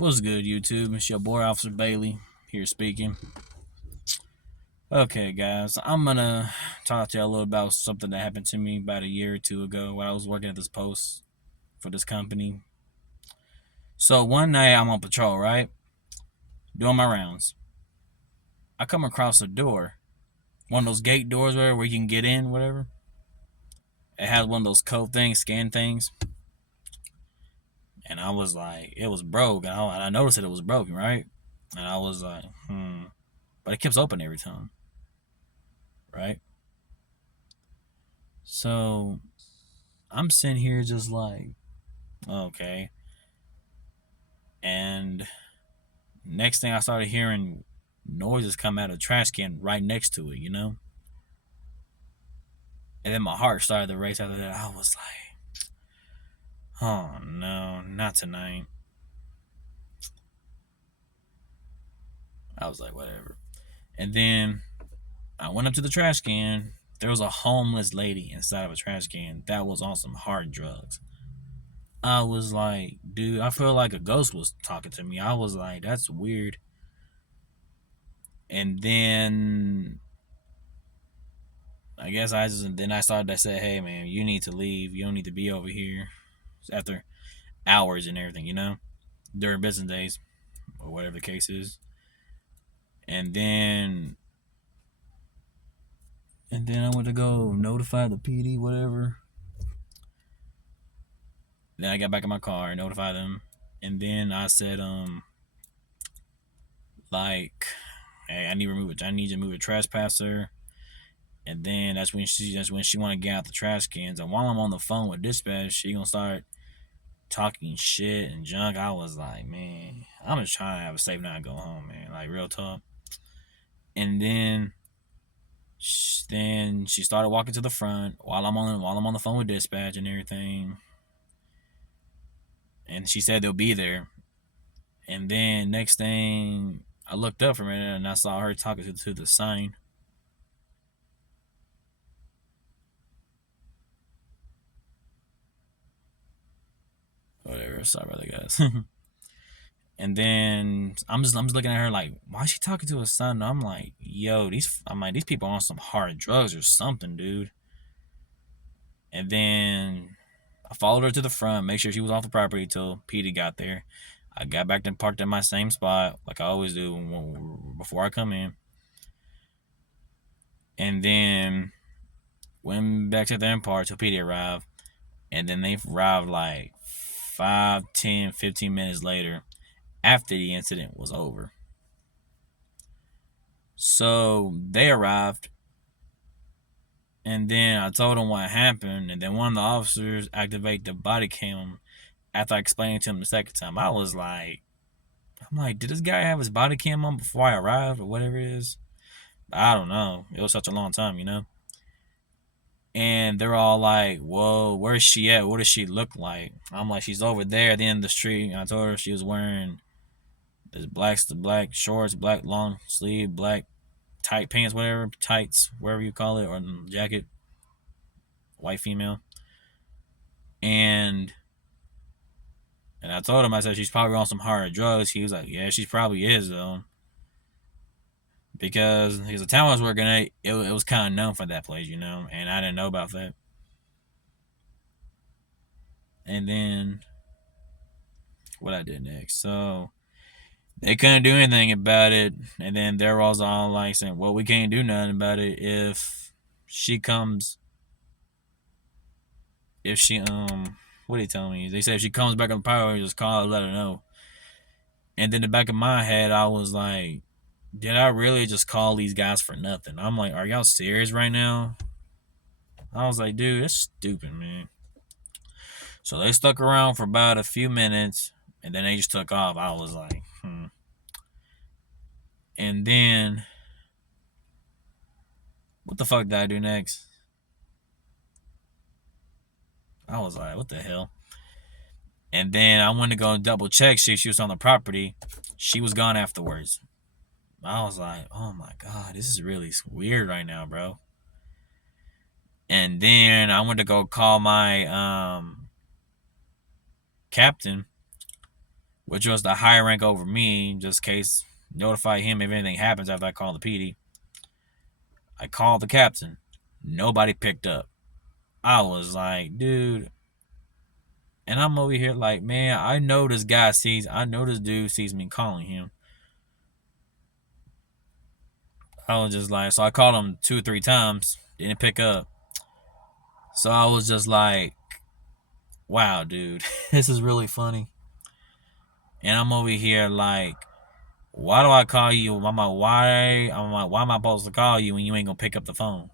What's good, YouTube? It's your boy, Officer Bailey, here speaking. Okay, guys, I'm gonna talk to you a little about something that happened to me about a year or two ago when I was working at this post for this company. So one night I'm on patrol, right? Doing my rounds. I come across a door, one of those gate doors where you can get in, whatever. It has one of those code things, scan things. And I was like, it was broke. And I noticed that it was broken, right? And I was like, But it keeps open every time, right? So I'm sitting here just like, okay. And next thing I started hearing noises come out of the trash can right next to it. And then my heart started to race after that. I was like, oh no, not tonight. I was like, whatever. And then I went up to the trash can. There was a homeless lady inside of a trash can that was on some hard drugs. I was like, dude, I feel like a ghost was talking to me. I was like, that's weird. And then I guess I started to say, hey man, you need to leave. You don't need to be over here after hours and everything, during business days or whatever the case is. And then I went to go notify the PD, whatever. Then I got back in my car and notified them. And then I said, like, hey, I need you to move a trespasser. And then that's when she want to get out the trash cans. And while I'm on the phone with dispatch, she gonna start talking shit and junk. I was like, man, I'm just trying to have a safe night and go home, man. Like real talk. And then she started walking to the front while I'm on the phone with dispatch and everything. And she said they'll be there. And then next thing, I looked up from it and I saw her talking to the sign. Whatever. Sorry about that, guys. And then I'm just looking at her like, why is she talking to her son? I'm like, these people are on some hard drugs or something, dude. And then I followed her to the front, make sure she was off the property till Petey got there. I got back and parked in my same spot like I always do before I come in. And then went back to the park till Petey arrived. And then they arrived like 5, 10, 15 minutes later after the incident was over. So they arrived, and then I told them what happened, and then one of the officers activated the body cam after I explained it to him the second time. I'm like, did this guy have his body cam on before I arrived or whatever it is? I don't know. It was such a long time. And they're all like, whoa, where's she at? What does she look like? I'm like, she's over there at the end of the street. And I told her she was wearing this black shorts, black long sleeve, black tight pants, whatever, tights, whatever you call it, or jacket, white female. And I told him, I said, she's probably on some hard drugs. He was like, yeah, she probably is, though. Because the town I was working at, it was kind of known for that place, and I didn't know about that. And then what I did next. So they couldn't do anything about it. And then they were all like saying, well, we can't do nothing about it if she comes. If she, what are they telling me? They said if she comes back on the power, just call her, let her know. And then in the back of my head, I was like, did I really just call these guys for nothing? I'm like, are y'all serious right now? I was like, dude, that's stupid, man. So they stuck around for about a few minutes, and then they just took off. I was like, And then, what the fuck did I do next? I was like, what the hell? And then I went to go double check, see if she was on the property. She was gone afterwards. I was like, oh my God, this is really weird right now, bro. And then I went to go call my captain, which was the higher rank over me, just in case notify him if anything happens after I call the PD. I called the captain. Nobody picked up. I was like, dude. And I'm over here like, man, I know this dude sees me calling him. I was just like, so I called him 2 or 3 times, didn't pick up. So I was just like, wow, dude, this is really funny. And I'm over here like, why do I call you? Why am I supposed to call you when you ain't gonna pick up the phone?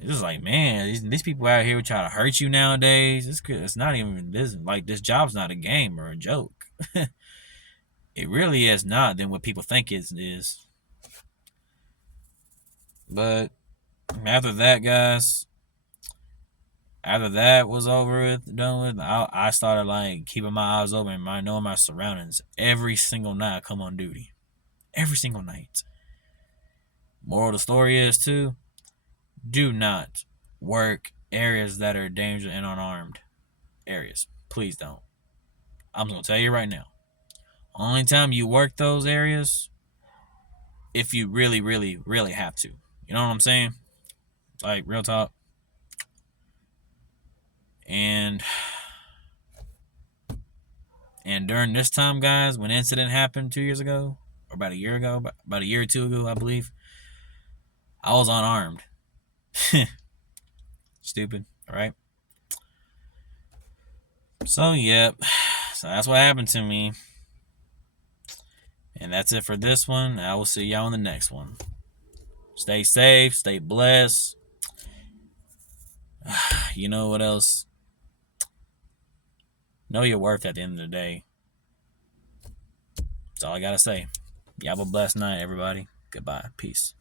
It's just like, man, these people out here try to hurt you nowadays. It's not even this. Like, this job's not a game or a joke. It really is not than what people think it is. But after that, guys, after that was done with, I started like keeping my eyes open, knowing my surroundings every single night I come on duty. Every single night. Moral of the story is too, do not work areas that are dangerous and unarmed areas. Please don't. I'm gonna tell you right now. Only time you work those areas if you really, really, really have to. You know what I'm saying? Like, real talk. And during this time, guys, when the incident happened 2 years ago, or about a year ago, about a year or two ago, I believe, I was unarmed. Stupid, right? So, yep. So that's what happened to me. And that's it for this one. I will see y'all in the next one. Stay safe, stay blessed. You know what else? Know your worth at the end of the day. That's all I gotta say. Y'all have a blessed night, everybody. Goodbye. Peace.